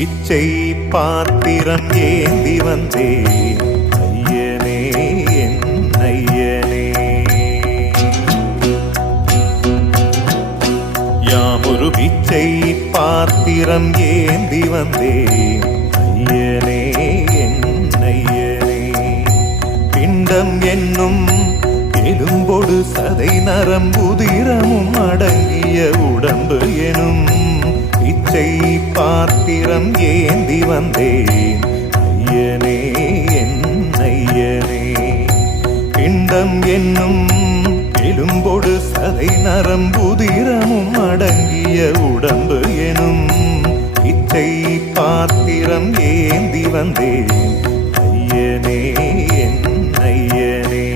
பிச்சை பாத்திரம் ஏந்தி வந்தேன் ஐயனே என் ஐயனே. யாமொரு பிச்சை பாத்திரம் ஏந்தி வந்தேன் ஐயனே என் ஐயனே. பிண்டம் என்னும் எலும்பொடு சதை நரம்புதிரமும் அடங்கிய உடம்பு எனும் பிச்சை பாத்திரம் ஏந்தி வந்தேன் ஐயனே என் ஐயனே. பிண்டம் என்னும் எலும்பொடு சதை நரம்புதிரமும் அடங்கிய உடம்பு எனும் பிச்சை பாத்திரம் ஏந்தி வந்தேன் ஐயனே என் ஐயனே.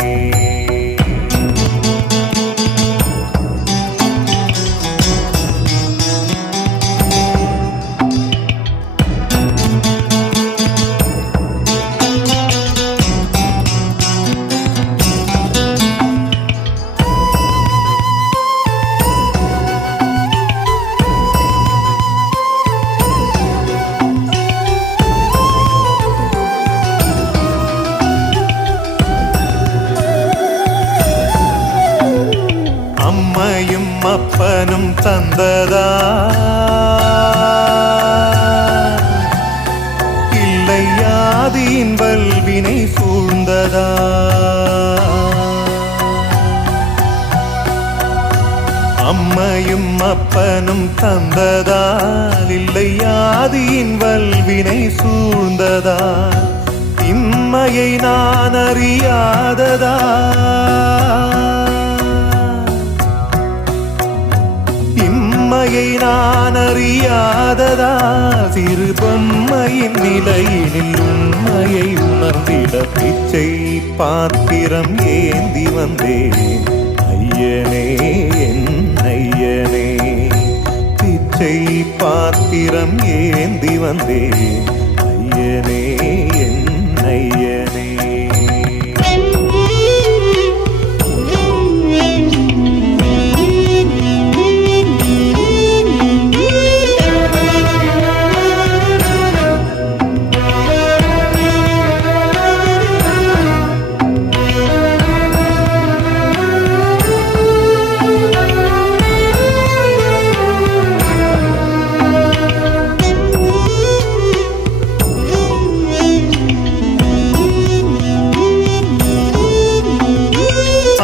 அம்மையும் அப்பனும் தந்ததா இல்லை ஆதியின் வல்வினை சூழ்ந்ததா. அம்மையும் அப்பனும் தந்ததால் இல்லை ஆதியின் வல்வினை சூழ்ந்ததா. இம்மையை நான் அறியாததா இம்மையை நான் அறியாததா. சிறு பொம்மையின் நிலையினில் உண்மையை உணர்ந்திட பிச்சை பாத்திரம் ஏந்தி வந்தேன் ஐயனே என் ஐயனே. பிச்சை பாத்திரம் ஏந்தி வந்தேன் ஐயனே என் ஐயனே.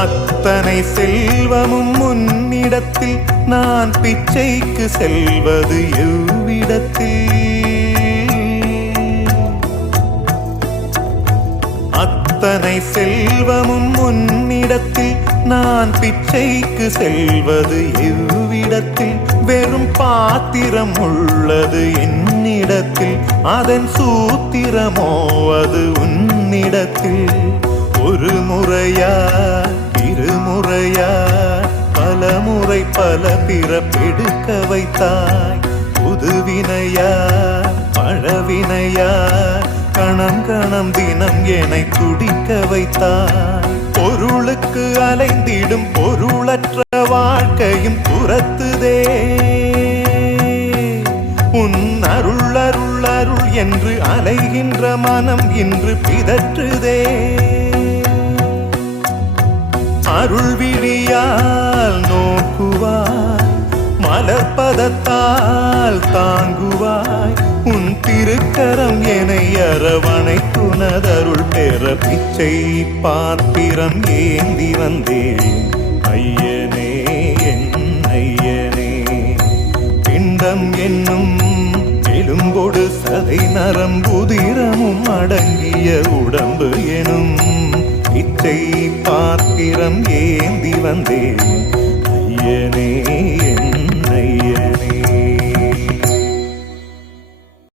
அத்தனை செல்வமும் முன்னிடத்தில் நான் பிச்சைக்கு செல்வது எவ்விடத்தில். அத்தனை செல்வமும் முன்னிடத்தில் நான் பிச்சைக்கு செல்வது எவ்விடத்தில். வெறும் பாத்திரம் உள்ளது என்னிடத்தில், அதன் சூத்திரமோ அது உன்னிடத்தில். ஒரு முறையா இருமுறையா பல முறை பல பிறப்பெடுக்க வைத்தாய். புதுவினையா பழவினையா கணம் கணம் தினம் என்னை துடிக்க வைத்தாய். பொருளுக்கு அலைந்திடும் பொருளற்ற வாழ்க்கையும் துரத்துதே. உன் அருள் அருள் அருள் என்று அலைகின்ற மனம் இன்று பிதற்றுதே. அருள் விழியால் நோக்குவாய், மலர்பதத்தால் தாங்குவாய். உன் திருக்கரம் என்னை அரவணைத்துனதருள் பெற பிச்சை பாத்திரம் ஏந்தி வந்தேன் ஐயனே என் ஐயனே. பிண்டம் என்னும் எலும்பொடு சதை நரம்புதிரமும் அடங்கிய உடம்பு எனும் பிச்சை பாத்திரம் ஏந்தி வந்தேன் ஐயனே என் ஐயனே.